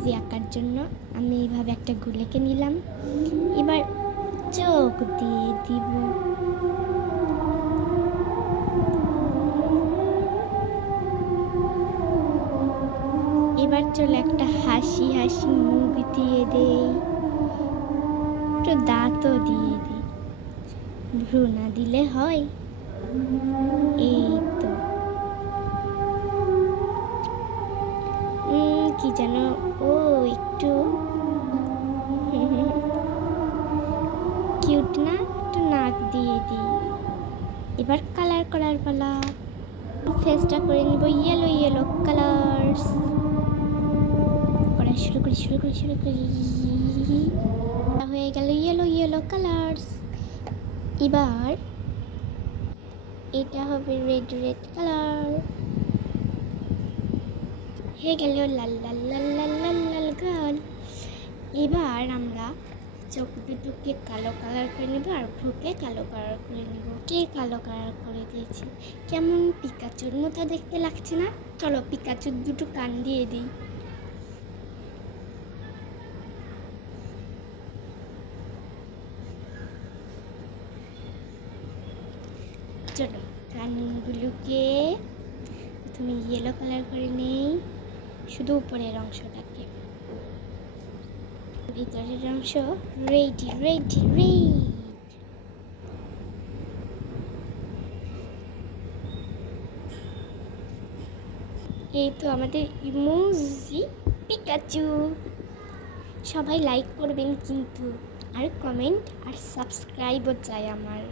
Emoji আঁকার জন্য আমি এইভাবে একটা গুলেকে নিলাম। এবার চোখ দিয়ে দিব। এবার চলো একটা হাসি হাসি মুখ দিয়ে দেই, একটু দাঁতও দিয়ে দিই। ভ্রু না দিলে হয়? এই তো। কি যেন ও একটু কিউট না? একটু নাক দিয়ে দিই। এবার কালার করার পালা। ফেসটা করে নিব ইয়েলো ইয়েলো কালার্স। করা শুরু করি হয়ে গেল ইয়েলো ইয়েলো কালার্স। এবার এটা হবে রেড রেড কালার। হয়ে গেল লাল লাল লাল লাল লাল লাল গাল। এবার আমরা চোখ দুটোকে কালো কালার করে নেব আর ভ্রুকে কালো কালার করে নেব। কে কালো কালার করে দিয়েছি? কেমন পিকাচুর মতো দেখতে লাগছে না? চলো পিকাচুর দুটো কান দিয়ে দিই। চলো কানগুলোকে তুমি ইয়েলো কালার করে নেই, শুধু উপরের অংশটাকে। ভিতরের অংশ রেড রেড রেড। এই তো আমাদের ইমোজি পিকাচু। সবাই লাইক করবেন কিন্তু, আর কমেন্ট আর সাবস্ক্রাইবও চাই আমার।